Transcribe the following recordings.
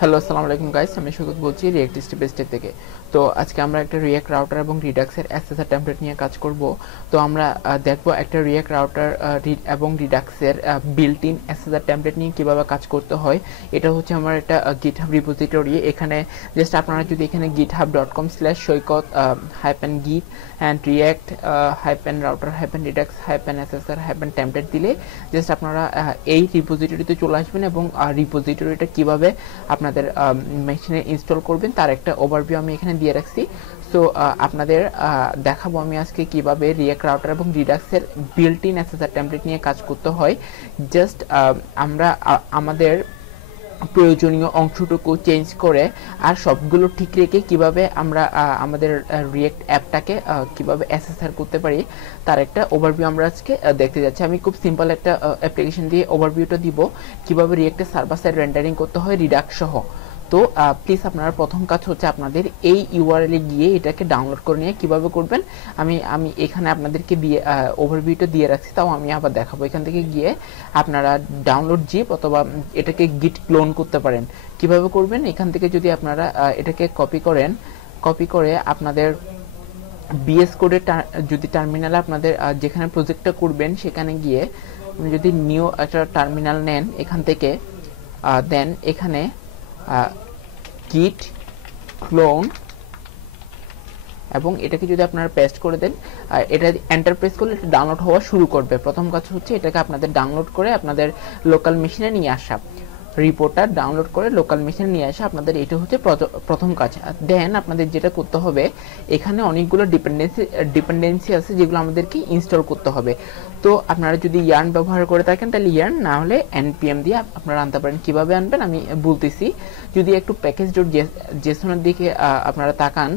Hello, আসসালামু আলাইকুম guys. আমি সুগত বলছি রিয়েক্ট স্টেপ বাই স্টেপ থেকে। তো আজকে আমরা একটা রিয়েক্ট রাউটার এবং রিডাক্সের এসএসআর টেমপ্লেট নিয়ে কাজ করব। তো আমরা দেখবো একটা রিয়েক্ট রাউটার এবং রিডাক্সের বিল্ট ইন এসএসআর টেমপ্লেট নিয়ে কিভাবে কাজ করতে হয়। এটা হচ্ছে আমার একটা গিটহাব রিপোজিটরি। এখানে জাস্ট আপনারা যদি এখানে github.com/সৈকত -git and react router Redux SSR template দিলে জাস্ট আপনারা এই রিপোজিটরিতে চলে আসবেন এবং রিপোজিটরিটা কিভাবে আপনাদের মেশিনে ইনস্টল করবেন তার একটা ওভারভিউ আমি এখানে দিয়ে রাখছি। সো আপনাদের দেখাবো আমি আজকে কিভাবে রিয়েক্ট রাউটার এবং রিডাক্সের বিল্ট ইন এসএসআর টেমপ্লেট নিয়ে কাজ করতে হয়। জাস্ট আমরা আমাদের প্রয়োজনীয় অংশটুকু চেঞ্জ করে আর সবগুলো ঠিক রেখে কিভাবে আমরা আমাদের রিয়েক্ট অ্যাপটাকে কিভাবে এসএসআর করতে পারি তার একটা ওভারভিউ আমরা আজকে দেখতে যাচ্ছি। আমি খুব সিম্পল একটা অ্যাপ্লিকেশন দিয়ে ওভারভিউটা দিব কিভাবে রিয়েক্টের সার্ভার সাইড রেন্ডারিং করতে হয় রিডাক্স সহ। তো প্লিজ আপনার প্রথম কাজ হচ্ছে আপনাদের এই ইউআরএলে গিয়ে এটাকে ডাউনলোড করে নিয়ে কিভাবে করবেন আমি এখানে আপনাদেরকে দিয়ে ওভারভিউটা দিয়ে রাখছি, তাও আমি আবার দেখাবো। এখান থেকে গিয়ে আপনারা ডাউনলোড জিপ অথবা এটাকে গিট ক্লোন করতে পারেন। কিভাবে করবেন, এখান থেকে যদি আপনারা এটাকে কপি করে আপনাদের বিএস কোডের যদি টার্মিনালে আপনাদের যেখানে প্রজেক্টটা করবেন সেখানে গিয়ে যদি নিউ একটা টার্মিনাল নেন এখান থেকে, দেন এখানে git clone এবং এটাকে যদি আপনারা পেস্ট করে দেন, এটা এন্টার প্রেস করলে এটা ডাউনলোড হওয়া শুরু করবে। প্রথম কাজ হচ্ছে এটাকে আপনাদের ডাউনলোড করে আপনাদের লোকাল মেশিনে নিয়ে আসা, রিপোর্টটা ডাউনলোড করে লোকাল মেশিনে নিয়ে আসা আপনাদের এটা হচ্ছে প্রথম কাজ। দেন আপনাদের যেটা করতে হবে, এখানে অনেকগুলো ডিপেন্ডেন্সি আছে যেগুলো আমাদেরকে ইনস্টল করতে হবে। তো আপনারা যদি ইয়ার্ন ব্যবহার করে থাকেন তাহলে ইয়ার্ন, না হলে npm দিয়ে আপনারা আনতে পারেন। কিভাবে আনবেন আমি বলতেছি। যদি একটু প্যাকেজ.json-এর দিকে আপনারা তাকান,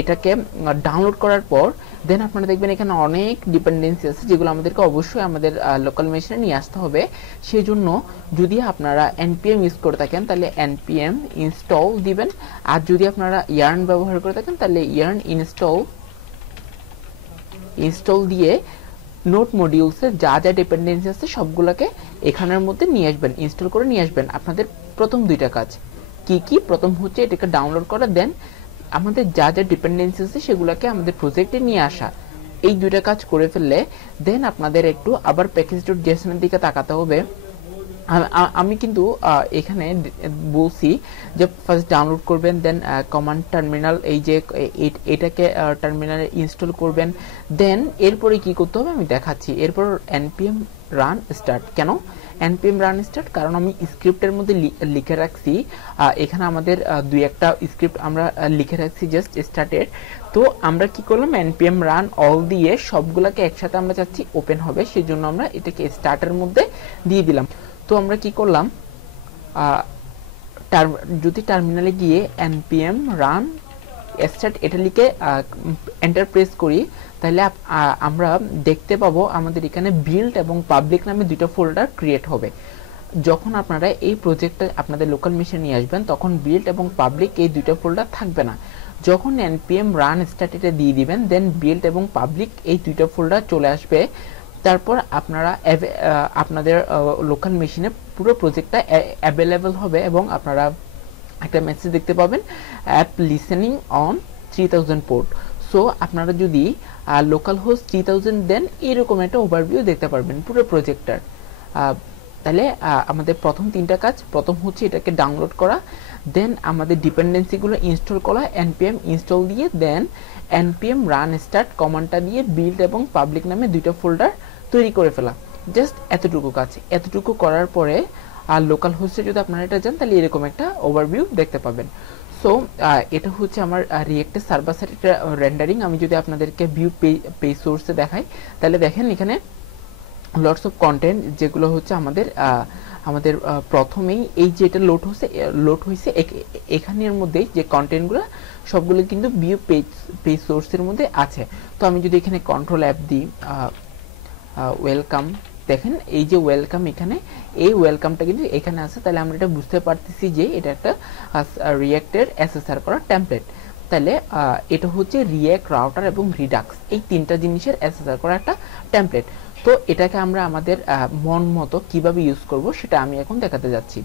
এটাকে ডাউনলোড করার পর দেন আপনারা দেখবেন এখানে অনেক ডিপেন্ডেন্সি আছে যেগুলো আমাদেরকে অবশ্যই আমাদের লোকাল মেশিনে নিয়ে আসতে হবে। সেই জন্য যদি আপনারা npm ইউজ করে থাকেন তাহলে npm ইনস্টল দিবেন, আর যদি আপনারা ইয়ার্ন ব্যবহার করে থাকেন তাহলে ইয়ার্ন ইনস্টল দিয়ে নোট মডিউলসে যা যা ডিপেন্ডেন্সি আছে সবগুলোকে এখানের মধ্যে নিয়ে আসবেন, ইনস্টল করে নিয়ে আসবেন। আপনাদের প্রথম দুইটা কাজ কি প্রথম হচ্ছে এটাকে ডাউনলোড করা, দেন আমাদের যা যা ডিপেন্ডেন্সি আছে সেগুলোকে আমাদের প্রজেক্টে নিয়ে আসা। এই দুইটা কাজ করে ফেললে দেন আপনাদের একটু আবার প্যাকেজ.json-এর দিকে তাকাতে হবে। আমি কিন্তু এখানে বলছি যে ফার্স্ট ডাউনলোড করবেন, দেন কমান্ড টার্মিনাল এই যে এটাকে টার্মিনালে ইনস্টল করবেন। দেন এরপরে কি করতে হবে আমি দেখাচ্ছি। এরপর npm রান স্টার্ট। কেন npm রান স্টার্ট? কারণ আমি স্ক্রিপ্টের মধ্যে লিখে রাখছি, এখানে আমাদের দুই একটা স্ক্রিপ্ট আমরা লিখে রাখছি জাস্ট স্টার্টেড। তো আমরা কি করলাম, npm রান অল দিয়ে সবগুলোকে একসাথে আমরা চাচ্ছি ওপেন হবে, সেই জন্য আমরা এটাকে স্টার্টের মধ্যে দিয়ে দিলাম। তো আমরা কি করলাম, যদি টার্মিনালে গিয়ে npm রান স্টার্ট এটা লিখে এন্টার প্রেস করি তাহলে আমরা দেখতে পাবো আমাদের এখানে বিল্ড এবং পাবলিক নামে দুটো ফোল্ডার ক্রিয়েট হবে। যখন আপনারা এই প্রজেক্টটা আপনাদের লোকাল মেশিনে নিয়ে আসবেন তখন বিল্ড এবং পাবলিক এই দুটো ফোল্ডার থাকবে না। যখন npm রান স্টার্ট এটা দিয়ে দিবেন দেন বিল্ড এবং পাবলিক এই দুটো ফোল্ডার চলে আসবে। তারপর আপনারা আপনাদের লোকাল মেশিনে পুরো প্রজেক্টটা অ্যাভেলেবল হবে এবং আপনারা একটা মেসেজ দেখতে পাবেন, app listening on 3000 port. So আপনারা যদি লোকাল হোস্ট 3000 দেন এরকম একটা ওভারভিউ দেখতে পারবেন পুরো প্রজেক্টটার। তাহলে আমাদের প্রথম তিনটা কাজ, প্রথম হচ্ছে এটাকে ডাউনলোড করা, দেন আমাদের ডিপেন্ডেন্সিগুলো ইনস্টল করা npm ইনস্টল দিয়ে, দেন npm রান স্টার্ট কমান্ডটা দিয়ে বিল্ড এবং পাবলিক নামে দুইটা ফোল্ডার তৈরি করে ফেলা। জাস্ট এতটুকু কাজ। এতটুকু করার পরে আর লোকাল হোস্টে যদি আপনারা এটা যান তাহলে এরকম একটা ওভারভিউ দেখতে পাবেন। সো এটা হচ্ছে আমার রিয়েক্টের সার্ভার সাইড রেন্ডারিং। আমি যদি আপনাদেরকে ভিউ পেজ সোর্সে দেখাই তাহলে দেখেন এখানে লটস অফ কন্টেন্ট যেগুলো হচ্ছে আমাদের প্রথমেই এই যে এটা লোড হয়েছে এখানের মধ্যে যে কন্টেন্টগুলো সবগুলো কিন্তু ভিউ পেজ সোর্সের মধ্যে আছে। তো আমি যদি এখানে কন্ট্রোল অ্যাপ দিই, ওয়েলকাম, দেখেন এই যে ওয়েলকাম, এখানে এই ওয়েলকামটা কিন্তু এখানে আছে। তাহলে আমরা এটা বুঝতে পারতেছি যে এটা একটা রিয়েক্টের এসএসআর করা টেমপ্লেট। তাহলে এটা হচ্ছে রিয়েক্ট রাউটার এবং রিডাক্স এই তিনটা জিনিসের এসএসআর করা একটা টেমপ্লেট। তো এটাকে আমরা আমাদের মন মতো কিভাবে ইউজ করব সেটা আমি এখন দেখাতে যাচ্ছি।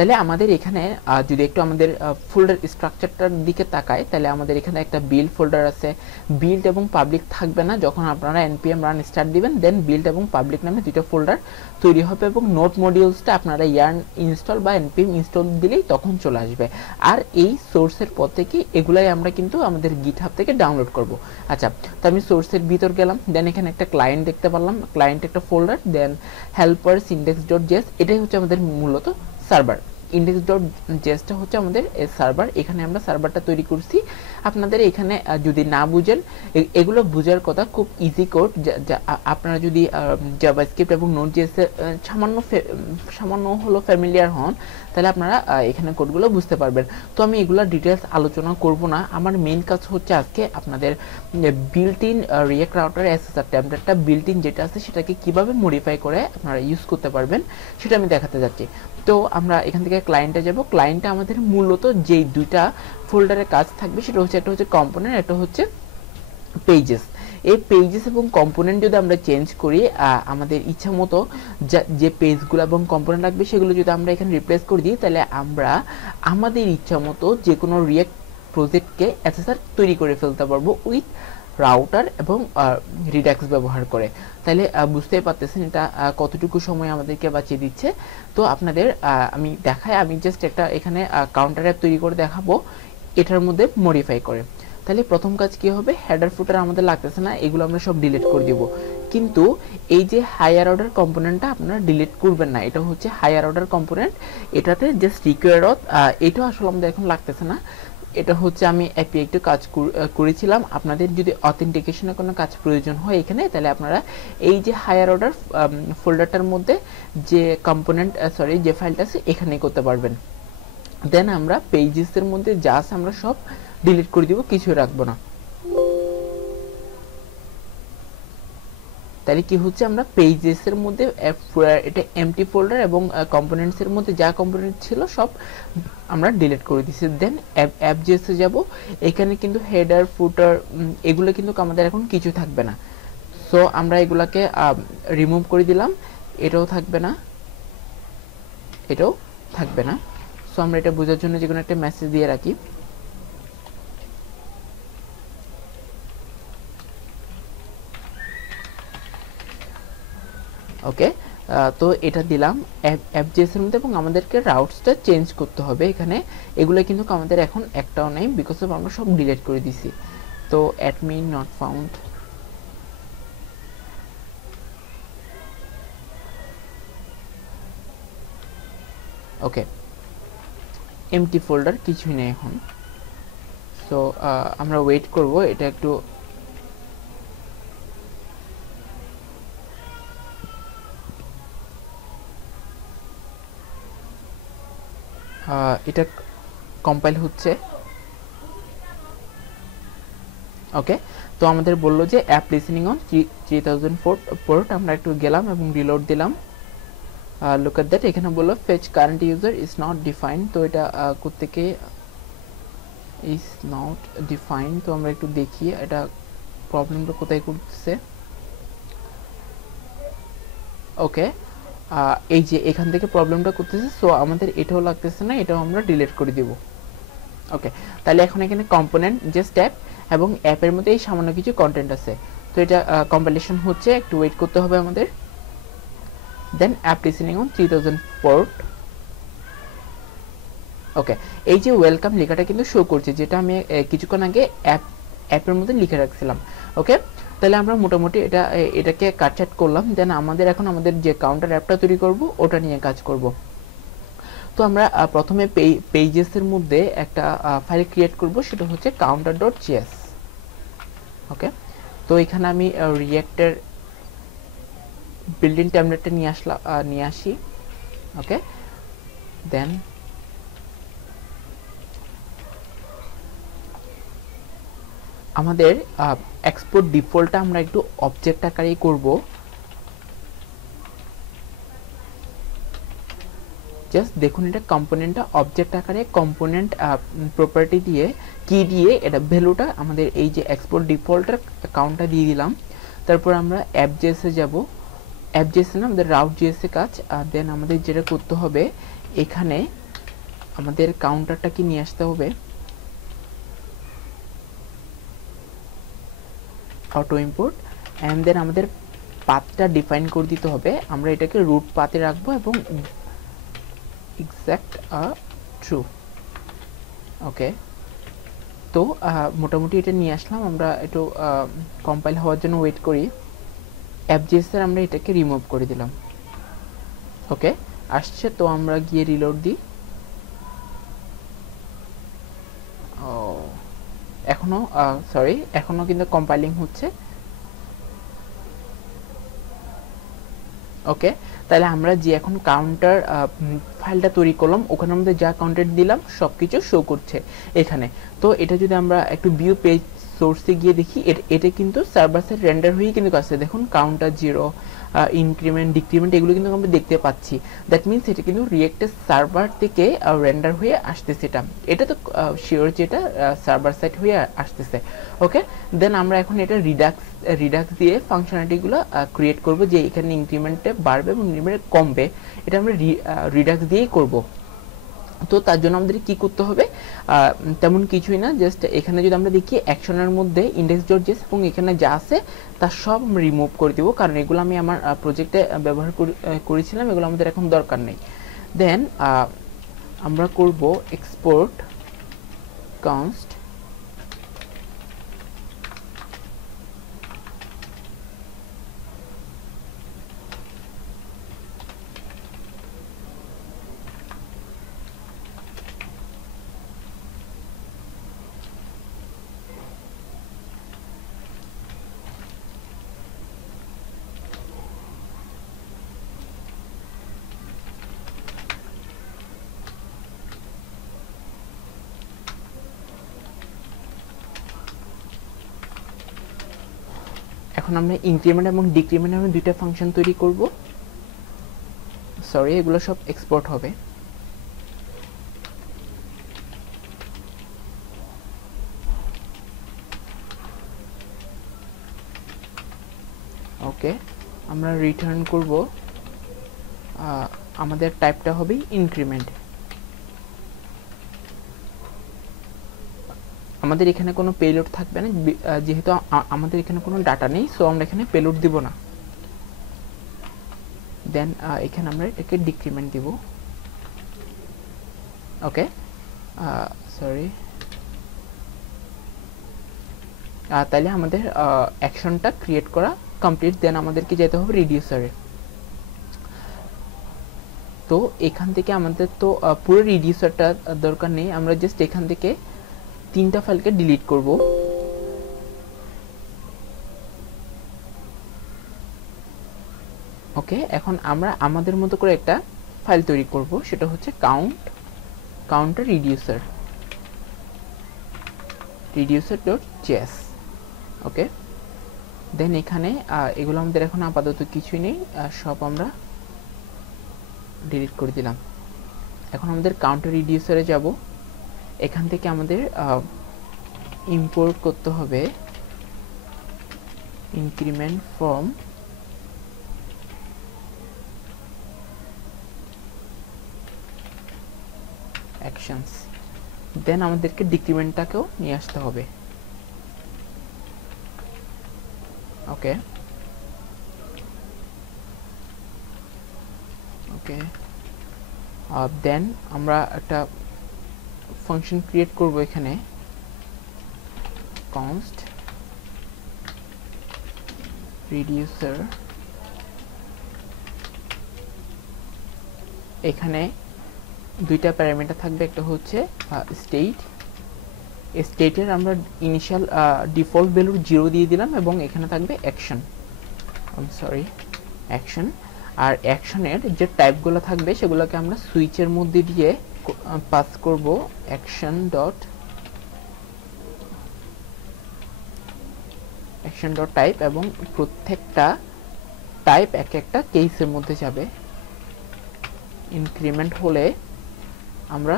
তাহলে আমাদের এখানে যদি একটু আমাদের ফোল্ডার স্ট্রাকচারটার দিকে তাকাই, তাহলে আমাদের এখানে একটা বিল্ড ফোল্ডার আছে। বিল্ড এবং পাবলিক থাকবে না, যখন আপনারা npm রান স্টার্ট দিবেন দেন বিল্ড এবং পাবলিক নামে দুটো ফোল্ডার তৈরি হবে, এবং নোট মডিউলসটা আপনারা yarn ইনস্টল বা npm ইনস্টল দিলেই তখন চলে আসবে। আর এই সোর্সের পর থেকে এগুলাই আমরা কিন্তু আমাদের গিটহাব থেকে ডাউনলোড করব। আচ্ছা, তো আমি সোর্সের ভিতর গেলাম, দেন এখানে একটা ক্লায়েন্ট দেখতে পারলাম, ক্লায়েন্ট একটা ফোল্ডার, দেন হেল্পার্স index.js, এটাই হচ্ছে আমাদের মূলত সার্ভার। index.jsটা হচ্ছে আমাদের সার্ভার, এখানে আমরা সার্ভারটা তৈরি করছি। আপনাদের এখানে যদি না বুঝেন, এগুলো বোঝার কথা, খুব ইজি কোড। আপনারা যদি জাভাস্ক্রিপ্ট এবং নোড.js এর সামান্য হলো ফ্যামিলিয়ার হন, তাহলে আপনারা এখানে কোডগুলো বুঝতে পারবেন। তো আমি এগুলো ডিটেলস আলোচনা করব না, আমার মেইন কাজ হচ্ছে আজকে আপনাদের built in React Router SSR টেমপ্লেটটা বিল্ট ইন যেটা আছে সেটাকে কিভাবে মডিফাই করে আপনারা ইউজ করতে পারবেন সেটা আমি দেখাতে যাচ্ছি। তো আমরা এখান থেকে ক্লায়েন্টে যাব। ক্লায়েন্টে আমাদের মূলত যেই দুইটা ফোল্ডারে কাজ থাকবে সেটা হচ্ছে, একটা হচ্ছে কম্পোনেন্ট, একটা হচ্ছে পেজেস। এই পেজেস এবং কম্পোনেন্ট যদি আমরা চেঞ্জ করি, আমাদের ইচ্ছা মতো যে পেজগুলো এবং কম্পোনেন্ট লাগবে সেগুলো যদি আমরা এখানে রিপ্লেস করে দিই, তাহলে আমরা আমাদের ইচ্ছা মতো যে কোনো রিঅ্যাক্ট প্রজেক্টকে এসএসআর তৈরি করে ফেলতে পারবো উইথ রাউটার এবং রিডাক্স ব্যবহার করে। তাহলে বুঝতেই পারতেছেন এটা কতটুকু সময় আমাদেরকে বাঁচিয়ে দিচ্ছে। তো আপনাদের আমি দেখাই, আমি জাস্ট একটা এখানে কাউন্টার অ্যাপ তৈরি করে দেখাবো এটার মধ্যে মডিফাই করে। তাহলে প্রথম কাজ কি হবে, হেডার ফুটার আমাদের লাগতেছে না, এগুলো আমরা সব ডিলিট করে দিব। কিন্তু এই যে হায়ার অর্ডার কম্পোনেন্টটা আপনারা ডিলিট করবেন না, এটা হচ্ছে হায়ার অর্ডার কম্পোনেন্ট, এটাতে জাস্ট রিকোয়ার্ড এটা আসলে আমাদের এখন লাগতেছে না। এটা হচ্ছে আমি এপিআই একটু কাজ করেছিলাম। আপনাদের যদি অথেন্টিকেশনের কোনো কাজ প্রয়োজন হয় এখানে, তাহলে আপনারা এই যে হায়ার অর্ডার ফোল্ডারটার মধ্যে যে কম্পোনেন্ট যে ফাইলটা আছে এখানেই করতে পারবেন। দেন আমরা পেজেসের মধ্যে যা আছে আমরা সব ডিলিট করে দিব, কিছুই রাখবো না। তাহলে কি হচ্ছে, আমরা পেজেসের মধ্যে এটা এমটি ফোল্ডার এবং কম্পোনেন্টসের মধ্যে যা কম্পোনেন্ট ছিল সব আমরা ডিলিট করে দিয়েছি। দেন অ্যাপ.js-এ যাব, এখানে কিন্তু হেডার ফুটার এগুলো কিন্তু আমাদের এখন কিছু থাকবে না। সো আমরা এগুলাকে রিমুভ করে দিলাম, এটাও থাকবে না, এটাও থাকবে না। সো আমরা এটা বোঝার জন্য যে কোনো একটা মেসেজ দিয়ে রাখি। ওকে, তো এটা দিলাম অ্যাপ.js এর মধ্যে, এবং আমাদেরকে রাউটসটা চেঞ্জ করতে হবে এখানে। এগুলো কিন্তু আমাদের এখন একটাও নেই, বিকজ অফ আমরা সব ডিলিট করে দিছি। তো admin not found, okay, empty folder কিছুই নেই এখন। সো আমরা ওয়েট করব, এটা একটু এটা কম্পাইল হচ্ছে। ওকে, তো আমাদের বললো যে অ্যাপ লিসেনিং অন 3000 পোর্ট। আমরা একটু গেলাম এবং রিলোড দিলাম। লুক এট দ্যাট, এখানে বললো fetch current user is not defined. তো এটা কোত্থেকে ইজ নট ডিফাইন্ড, তো আমরা একটু দেখি এটা প্রবলেমটা কোথায় করতেছে। ওকে, এই যে এখান থেকে প্রবলেমটা করতেছে। সো আমাদের এটাও লাগতেছে না, এটাও আমরা ডিলিট করে দিব। ওকে, তাহলে এখন এখানে কম্পোনেন্ট জাস্ট অ্যাপ, এবং অ্যাপের মধ্যে এই সামান্য কিছু কন্টেন্ট আছে। তো এটা কম্পাইলেশন হচ্ছে, একটু ওয়েট করতে হবে আমাদের। দেন অ্যাপ লিসেনিং অন 3000 পোর্ট। ওকে, এই যে ওয়েলকাম লেখাটা কিন্তু শো করছে, যেটা আমি কিছুক্ষণ আগে অ্যাপের মধ্যে লিখে রাখছিলাম। ওকে, তাহলে আমরা মোটামুটি এটাকে কাটছাট করলাম। দেন আমাদের এখন আমাদের যে কাউন্টার অ্যাপটা তৈরি করব ওটা নিয়ে কাজ করব। তো আমরা প্রথমে পেজেসের মধ্যে একটা ফাইল ক্রিয়েট করব, সেটা হচ্ছে counter.js। ওকে, তো এখানে আমি রিঅ্যাক্টের বিল্ডিং টেমপ্লেটটা নিয়ে আসি। ওকে, দেন আমাদের এক্সপোর্ট ডিফল্টটা আমরা একটু অবজেক্ট আকারেই করব। জাস্ট দেখুন, এটা কম্পোনেন্টটা অবজেক্ট আকারে কম্পোনেন্ট প্রপার্টি দিয়ে কি দিয়ে এটা ভ্যালুটা আমাদের এই যে এক্সপোর্ট ডিফল্টের অ্যাকাউন্টটা দিয়ে দিলাম। তারপর আমরা অ্যাপ.js-এ যাব। অ্যাপ.js না, আমাদের route.js-এ কাজ। দেন আমাদের যেটা করতে হবে, এখানে আমাদের কাউন্টারটা কি নিয়ে আসতে হবে অটো ইম্পোর্ট, অ্যান্ড দেন আমাদের পাথটা ডিফাইন করে দিতে হবে। আমরা এটাকে রুট পাথে রাখবো এবং এক্সাক্ট ট্রু। ওকে, তো মোটামুটি এটা নিয়ে আসলাম। আমরা একটু কম্পাইল হওয়ার জন্য ওয়েট করি। অ্যাপজেসের আমরা এটাকে রিমুভ করে দিলাম। ওকে, আসছে, তো আমরা গিয়ে রিলোড দিই। এখনো কিন্তু কম্পাইলিং হচ্ছে। ওকে, তাহলে আমরা যে এখন কাউন্টার ফাইলটা তৈরি করলাম ওখানে আমাদের যা কাউন্টার দিলাম সবকিছু শো করছে এখানে। তো এটা যদি আমরা একটু ভিউ পেজ সোর্সে গিয়ে দেখি, এটা কিন্তু সার্ভার সাইড রেন্ডার হয়ে কিন্তু আসছে। দেখুন কাউন্টার 0, ইনক্রিমেন্ট, ডিক্রিমেন্ট এগুলো কিন্তু আমরা দেখতে পাচ্ছি। দ্যাট মিনস এটা কিন্তু রিয়েক্টের সার্ভার থেকে রেন্ডার হয়ে আসতেছে। এটা তো শিওর যে এটা সার্ভার সাইড হয়ে আসতেছে। ওকে, দেন আমরা এখন এটা রিডাক্স দিয়ে ফাংশনালিটিগুলো ক্রিয়েট করব, যে এখানে ইনক্রিমেন্টে বাড়বে এবং ইনক্রিমেন্টে কমবে, এটা আমরা রিডাক্স দিয়েই করব। তো তার জন্য আমাদের কি করতে হবে, তেমন কিছুই না, জাস্ট এখানে যদি আমরা দেখি অ্যাকশনের মধ্যে index.js এবং এখানে যা আছে তা সব রিমুভ করে দিব, কারণ এগুলো আমি আমার প্রজেক্টে ব্যবহার করেছিলাম, এগুলো আমাদের এখন দরকার নেই। দেন আমরা করব এক্সপোর্ট const এখন আমরা ইনক্রিমেন্ট এবং ডিক্রিমেন্ট এর দুইটা ফাংশন তৈরি করব। সরি, এগুলো সব এক্সপোর্ট হবে। ওকে, আমরা রিটার্ন করব, আমাদের টাইপটা হবে ইনক্রিমেন্ট। আমাদের এখানে কোনো পেলোড থাকবে না, যেহেতু আমাদের এখানে কোনো ডাটা নেই, সো আমরা এখানে পেলোড দিব না। দেন এখানে আমরা এটাকে ডিক্রিমেন্ট দিব। ওকে, সরি, তাহলে আমাদের অ্যাকশনটা ক্রিয়েট করা কমপ্লিট। দেন আমাদেরকে যেতে হবে রিডিউসারে। তো এখান থেকে আমাদের তো পুরো রিডিউসারটা দরকার নেই, আমরা জাস্ট এখান থেকে 3টা ফাইলকে ডিলিট করব। ওকে, এখন আমরা আমাদের মতো করে একটা ফাইল তৈরি করব, সেটা হচ্ছে কাউন্টার reducer.js। ওকে, দেন এখানে এগুলো আমাদের এখন আপাতত কিছুই নেই, সব আমরা ডিলিট করে দিলাম। এখন আমাদের কাউন্টার রিডিউসারে যাব। এখান থেকে আমাদের ইম্পোর্ট করতে হবে ইনক্রিমেন্ট ফ্রম অ্যাকশনস। দেন আমাদেরকে ডিক্রিমেন্টটাকেও নিয়ে আসতে হবে। ওকে, দেন আমরা একটা ফাংশন ক্রিয়েট করব এখানে, const reducer। এখানে দুইটা প্যারামিটার থাকবে, একটা হচ্ছে স্টেটের আমরা ইনিশিয়াল ডিফল্ট ভ্যালু 0 দিয়ে দিলাম, এবং এখানে থাকবে অ্যাকশন। আর অ্যাকশনের যে টাইপগুলো থাকবে সেগুলোকে আমরা সুইচের মধ্যে দিয়ে পাস করব অ্যাকশন ডট টাইপ, এবং প্রত্যেকটা টাইপ একটা কেসের মধ্যে যাবে। ইনক্রিমেন্ট হলে আমরা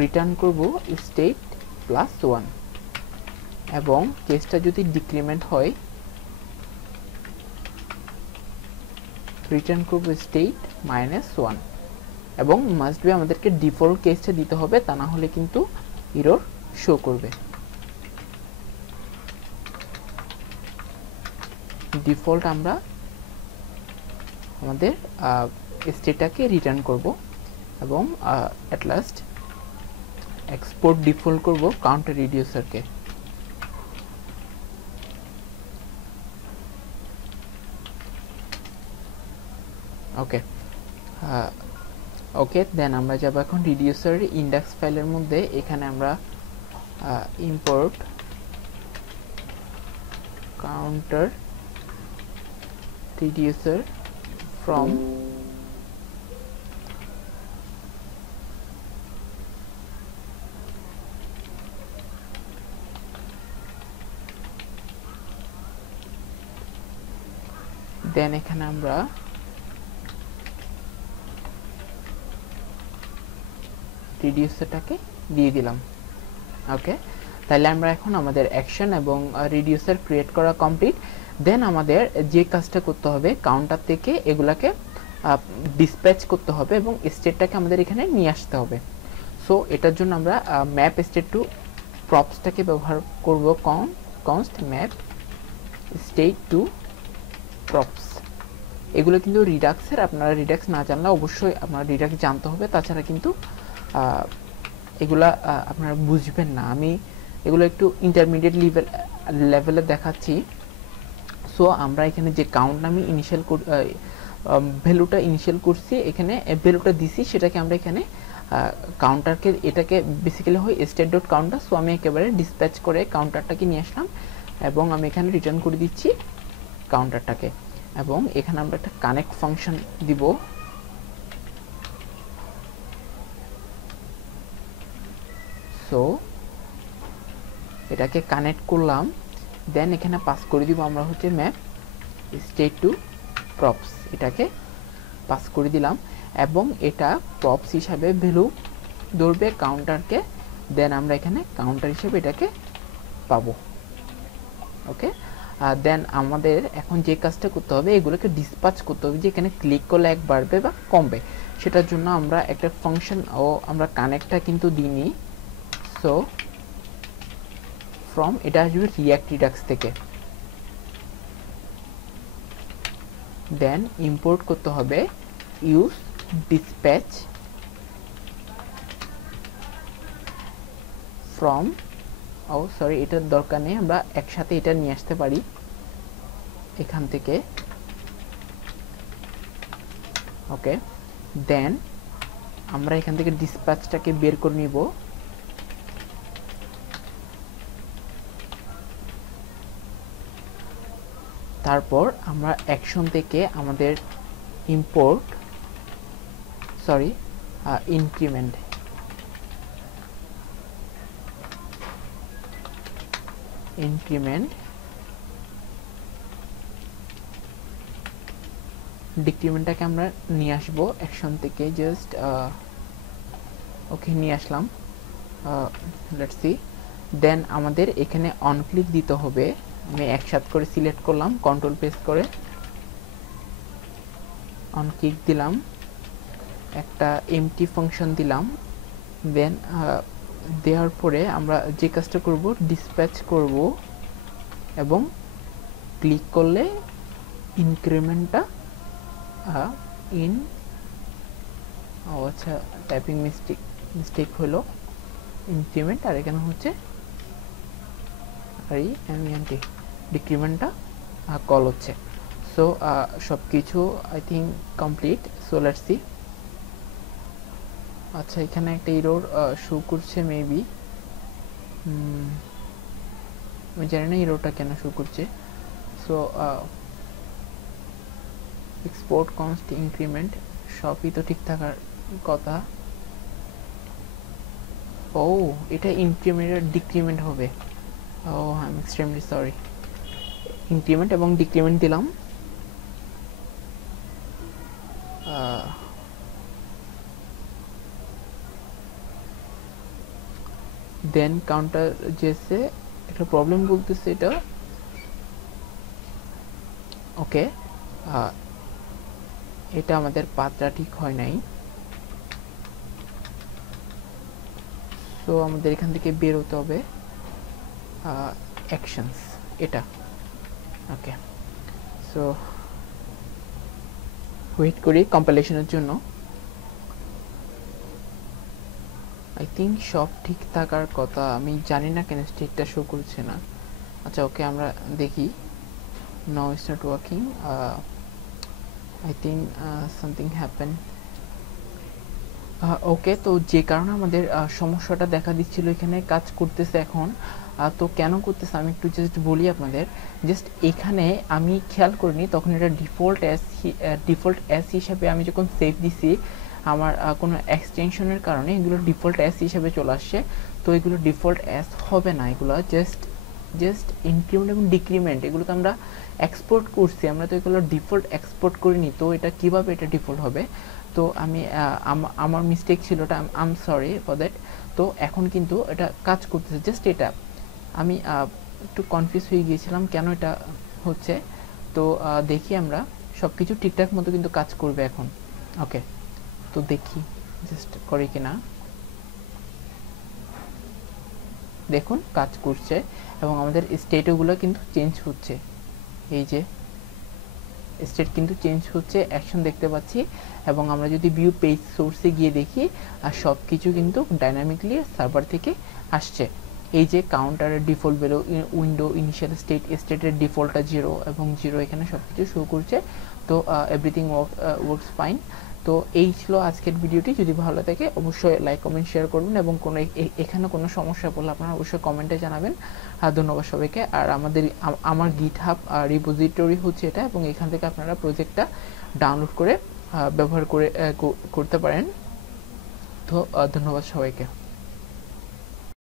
রিটার্ন করব স্টেট +1, এবং কেসটা যদি ডিক্রিমেন্ট হয় রিটার্ন করব স্টেট -1। এবং মাস্ট বি আমাদেরকে ডিফল্ট কেসটা দিতে হবে, তা না হলে কিন্তু এরর শো করবে। ডিফল্ট আমরা আমাদের স্টেটটাকে রিটার্ন করব এবং অ্যাট লাস্ট এক্সপোর্ট ডিফল্ট করব কাউন্টার রিডিউসারকে। ওকে ওকে, দেন আমরা যাব এখন রিডিউসার ইন্ডেক্স ফাইলের মধ্যে। এখানে আমরা ইম্পোর্ট কাউন্টার রিডিউসার ফ্রম দেন এখানে আমরা রিডিউসারটাকে দিয়ে দিলাম। ওকে, তাহলে আমরা এখন আমাদের অ্যাকশন এবং রিডিউসার ক্রিয়েট করা কমপ্লিট। দেন আমাদের যে কাজটা করতে হবে, কাউন্টার থেকে এগুলাকে ডিসপ্যাচ করতে হবে এবং স্টেটটাকে আমাদের এখানে নিয়ে আসতে হবে। সো এটার জন্য আমরা ম্যাপ স্টেট টু প্রপসটাকে ব্যবহার করব। Const map state to props. এগুলো কিন্তু রিডাক্সের, আপনারা রিডাক্স না জানলে অবশ্যই আপনারা রিডাক্স জানতে হবে, তাছাড়া কিন্তু এগুলা আপনারা বুঝবেন না। আমি এগুলো একটু ইন্টারমিডিয়েট লেভেলে দেখাচ্ছি। সো আমরা এখানে যে কাউন্ট আমি ইনিশিয়াল ভ্যালুটা ইনিশিয়াল করছি, এখানে ভ্যালুটা দিছি, সেটাকে আমরা এখানে কাউন্টারকে, এটাকে বেসিক্যালি হয় স্টেট ডট কাউন্টার। সো আমি একেবারে ডিসপ্যাচ করে কাউন্টারটাকে নিয়ে আসলাম এবং আমি এখানে রিটার্ন করে দিচ্ছি কাউন্টারটাকে। এবং এখানে আমরা একটা কানেক্ট ফাংশন দিব। সো এটাকে কানেক্ট করলাম, দেন এখানে পাস করে দিব আমরা হচ্ছে ম্যাপ স্টেট টু প্রপস, এটাকে পাস করে দিলাম এবং এটা প্রপস হিসাবে ভ্যালু ধরবে কাউন্টারকে। দেন আমরা এখানে কাউন্টার হিসেবে এটাকে পাবো। ওকে, দেন আমাদের এখন যে কাজটা করতে হবে, এগুলোকে ডিসপ্যাচ করতে হবে, যে এখানে ক্লিক করলে এক বাড়বে বা কমবে, সেটার জন্য আমরা একটা ফাংশন ও আমরা কানেক্টটা কিন্তু দিইনি। সো ফ্রম, এটা আসবে রিয়াক্ট রিডাক্স থেকে। দেন ইম্পোর্ট করতে হবে use dispatch from, oh sorry এটার দরকার নেই, আমরা একসাথে এটা নিয়ে আসতে পারি এখান থেকে। ওকে, দেন আমরা এখান থেকে ডিসপ্যাচটাকে বের করে নিব। তারপর আমরা অ্যাকশন থেকে আমাদের ইম্পোর্ট ইনক্রিমেন্ট ডিক্রিমেন্টটাকে আমরা নিয়ে আসবো অ্যাকশন থেকে। জাস্ট ওকে, নিয়ে আসলাম। Let's see. দেন আমাদের এখানে অন ক্লিক দিতে হবে। আমি একসাথে করে সিলেক্ট করলাম, কন্ট্রোল প্রেস করে অন ক্লিক দিলাম, একটা এমটি ফাংশন দিলাম। দেন দেওয়ার পরে আমরা যে কাজটা করব, ডিসপ্যাচ করব এবং ক্লিক করলে ইনক্রিমেন্টটা আচ্ছা টাইপিং মিস্টেক হলো, ইনক্রিমেন্ট আর এখানে হচ্ছে ডিক্রিমেন্টটা কল হচ্ছে। সো সব কিছু I think complete. So let's see. আচ্ছা, এখানে একটা এরর শো করছে, মেবি আমি জানি না এররটা কেন শো করছে। সো এক্সপোর্ট কনস্ট ইনক্রিমেন্ট সবই তো ঠিক থাকার কথা। ও, এটা ইনক্রিমেন্ট ডিক্রিমেন্ট হবে। Oh, I am extremely sorry. Increment এবং ডিক্রিমেন্ট দিলাম। দেন কাউন্টার যেসে একটা প্রবলেম বলতেছে এটা। ওকে, এটা আমাদের পাতটা ঠিক হয় নাই। সো আমাদের এখান থেকে বের হতে হবে অ্যাকশনস, এটা। ওকে, সো ওয়েট করি কম্পাইলেশনের জন্য। আই থিঙ্ক সব ঠিক থাকার কথা, আমি জানি না কেন স্টেটটা শো করছে না। আচ্ছা ওকে, আমরা দেখি। Now it's not working, I think something happen. Okay, তো যে কারণে আমাদের সমস্যাটা দেখা দিচ্ছিল এখানে কাজ করতেছে এখন। তো কেন করতেছে আমি একটু জাস্ট বলি আপনাদের। জাস্ট এখানে আমি খেয়াল করিনি, তখন এটা ডিফল্ট অ্যাস হিসাবে আমি যখন সেভ দিছি আমার কোনো এক্সটেনশনের কারণে এগুলো ডিফল্ট অ্যাস হিসাবে চলে আসছে। তো এগুলো ডিফল্ট অ্যাস হবে না, এগুলো জাস্ট ইনক্রিমেন্ট এবং ডিক্রিমেন্ট, এগুলো তো আমরা এক্সপোর্ট করছি, আমরা তো এগুলো ডিফল্ট এক্সপোর্ট করিনি। তো এটা কিভাবে এটা ডিফল্ট হবে? তো আমি আমার মিস্টেক ছিল, ওটা I am sorry for that. তো এখন কিন্তু এটা কাজ করতেছে, জাস্ট এটা আমি একটু কনফিউজ হয়ে গিয়েছিলাম কেন এটা হচ্ছে। তো দেখি আমরা সব কিছু ঠিকঠাক মতো কিন্তু কাজ করবে এখন। ওকে, তো দেখি জাস্ট করে কিনা। দেখুন কাজ করছে এবং আমাদের স্টেটগুলো কিন্তু চেঞ্জ হচ্ছে, এই যে স্টেট কিন্তু চেঞ্জ হচ্ছে, অ্যাকশন দেখতে পাচ্ছি। এবং আমরা যদি ভিউ পেজ সোর্সে গিয়ে দেখি আর সব কিছু কিন্তু ডাইনামিকলি সার্ভার থেকে আসছে। এই যে কাউন্টারের ডিফল্ট ভ্যালু, উইন্ডো ইনিশিয়াল স্টেটের ডিফল্টটা 0 এবং 0 এখানে সব কিছু শো করছে। তো এভরিথিং ওয়ার্কস ফাইন। তো এই ছিল আজকের ভিডিওটি। যদি ভালো থাকে অবশ্যই লাইক কমেন্ট শেয়ার করবেন এবং কোনো এখানে কোনো সমস্যা পড়লে আপনারা অবশ্যই কমেন্টে জানাবেন। ধন্যবাদ সবাইকে। আর আমার গিটহাব রিপোজিটরি হচ্ছে এটা, এবং এখান থেকে আপনারা প্রজেক্টটা ডাউনলোড করে ব্যবহার করতে পারেন। তো ধন্যবাদ সবাইকে।